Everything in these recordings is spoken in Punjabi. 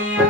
Thank you.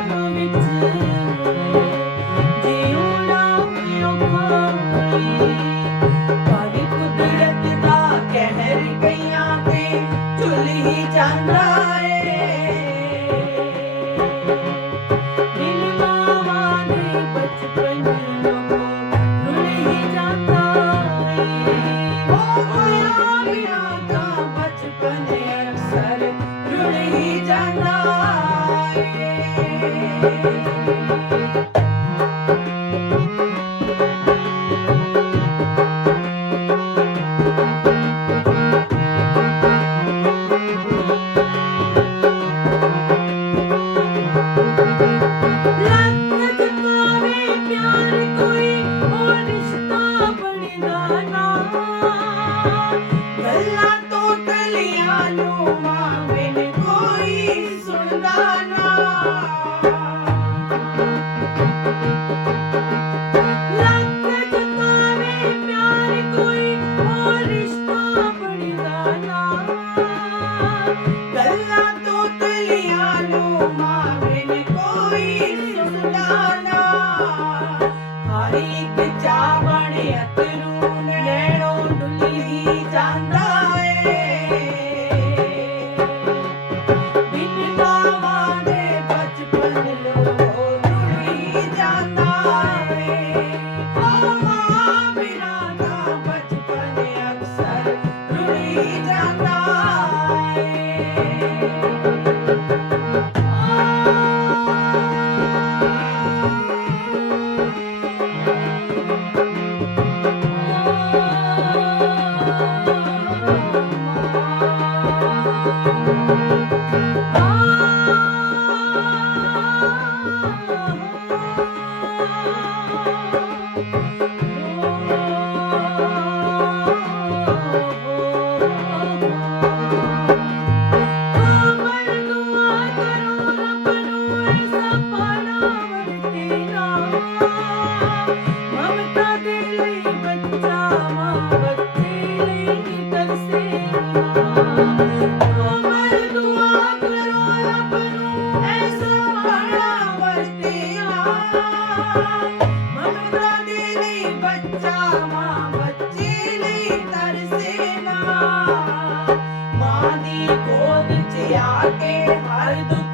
ਆ ਕੇ ਹਰ ਦੁੱਖ